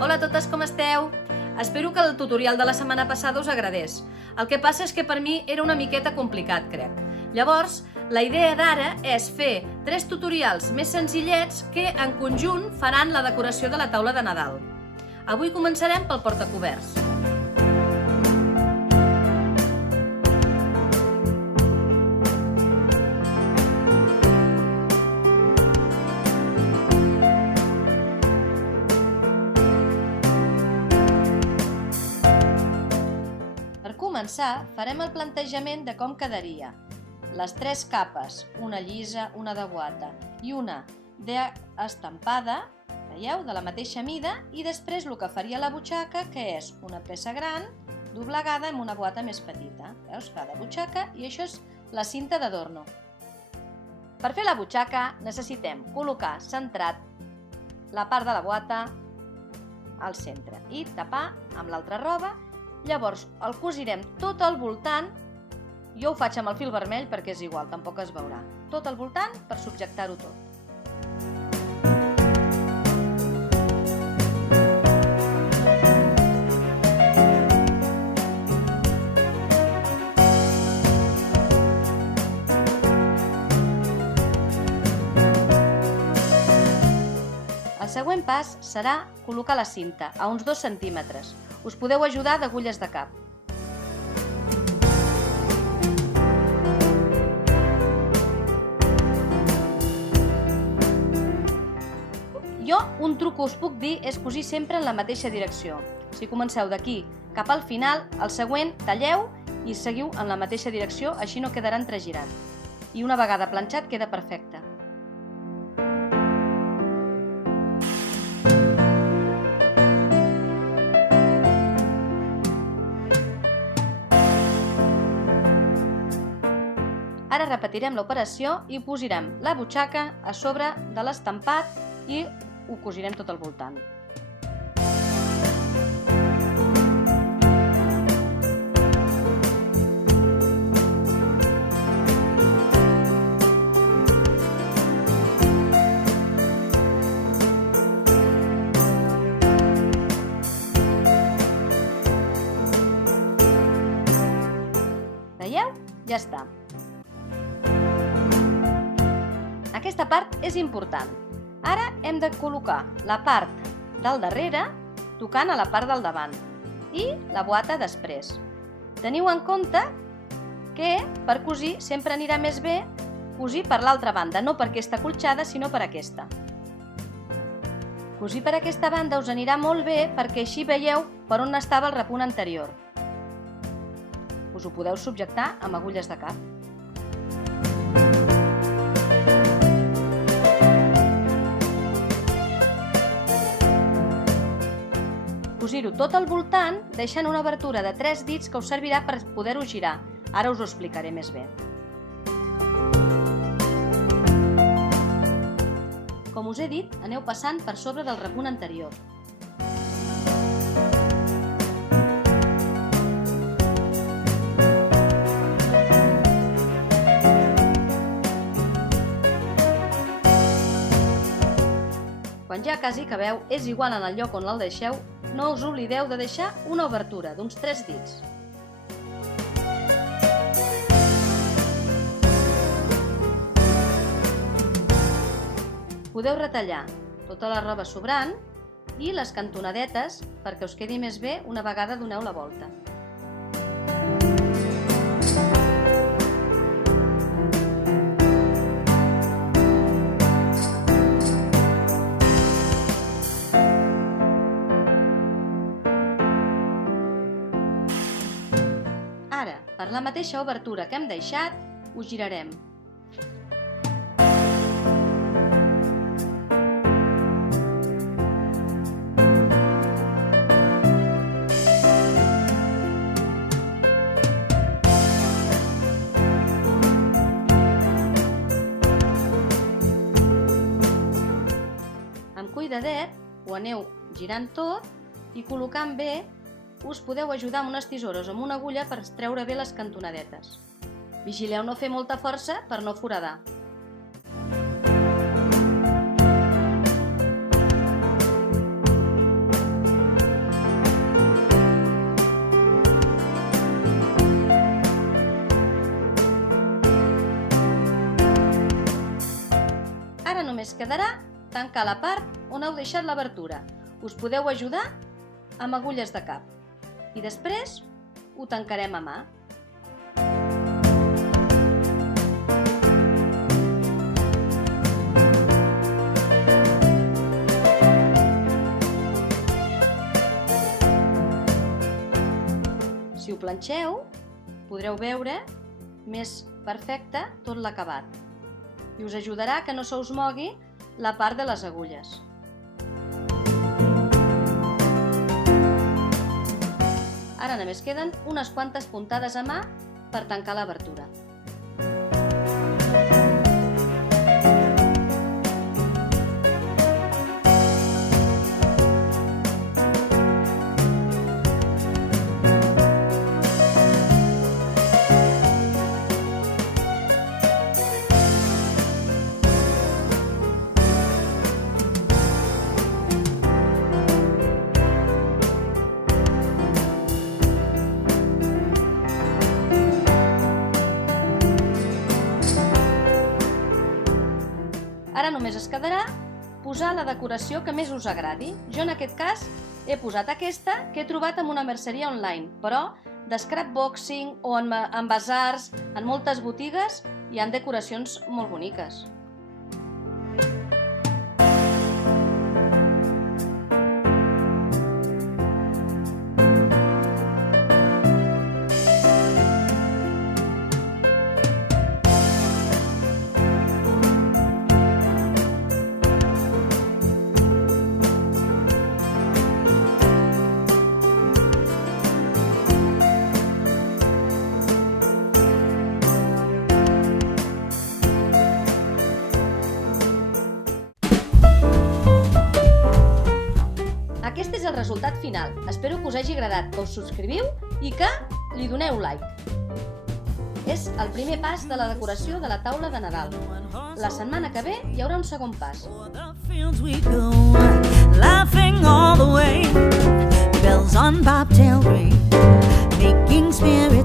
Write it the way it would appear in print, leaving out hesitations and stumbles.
Hola a totes, com esteu? Espero que el tutorial de la setmana passada us agradés. El que passa és que per mi era una miqueta complicat, crec. Llavors, la idea d'ara és fer 3 tutorials més senzillets que en conjunt faran la decoració de la taula de Nadal. Avui començarem pel portacoberts. Per començar, farem el plantejament de com quedaria. Les 3 capes, una llisa, una de guata i una d'estampada, veieu, de la mateixa mida, i després el que faria la butxaca, que és una peça gran doblegada amb una guata més petita. Veus, cada butxaca, i això és la cinta d'adorno. Per fer la butxaca necessitem col·locar centrat la part de la guata al centre i tapar amb l'altra roba. Llavors el cosirem tot al voltant. Jo ho faig amb el fil vermell perquè és igual, tampoc es veurà. Tot al voltant per subjectar-ho tot. El següent pas serà col·locar la cinta a uns 2 centímetres. Us podeu ajudar d'agulles de cap. Jo, un truc que us puc dir és cosir sempre en la mateixa direcció. Si comenceu d'aquí cap al final, el següent talleu i seguiu en la mateixa direcció, així no quedarà entregirat. I una vegada planxat queda perfecte. Ara repetirem l'operació i posarem la butxaca a sobre de l'estampat i ho cosirem tot al voltant. Veieu? Ja està. Aquesta part és important. Ara hem de col·locar la part del darrere tocant a la part del davant i la boata després. Teniu en compte que per cosir sempre anirà més bé cosir per l'altra banda, no per aquesta colxada, sinó per aquesta. Cosir per aquesta banda us anirà molt bé perquè així veieu per on estava el repunt anterior. Us ho podeu subjectar amb agulles de cap. Cosir-ho tot al voltant, deixant una obertura de 3 dits que us servirà per poder-ho girar. Ara us ho explicaré més bé. Com us he dit, aneu passant per sobre del repunt anterior. Quan ja quasi acabeu, és igual en el lloc on el deixeu, no us oblideu de deixar una obertura d'uns 3 dits. Podeu retallar tota la roba sobrant i les cantonadetes perquè us quedi més bé una vegada doneu la volta. Ara, per la mateixa obertura que hem deixat, ho girarem. Amb cuidadet ho aneu girant tot i col·locant bé. Us podeu ajudar amb unes tisores o amb una agulla per treure bé les cantonadetes. Vigileu no fer molta força per no foradar. només quedarà tancar la part on heu deixat l'obertura. Us podeu ajudar amb agulles de cap. I després ho tancarem a mà. Si ho planxeu, podreu veure més perfecte tot l'acabat i us ajudarà que no se us mogui la part de les agulles. Ara només queden unes quantes puntades a mà per tancar l'obertura. Ara només es quedarà posar la decoració que més us agradi. Jo en aquest cas he posat aquesta que he trobat en una merceria online, però de scrapboxing o en basars, en moltes botigues, hi ha decoracions molt boniques. Aquest és el resultat final. Espero que us hagi agradat, que us subscriviu i que li doneu like. És el primer pas de la decoració de la taula de Nadal. La setmana que ve hi haurà un segon pas. Laughing all the way, bells on bobtail ring, making spirits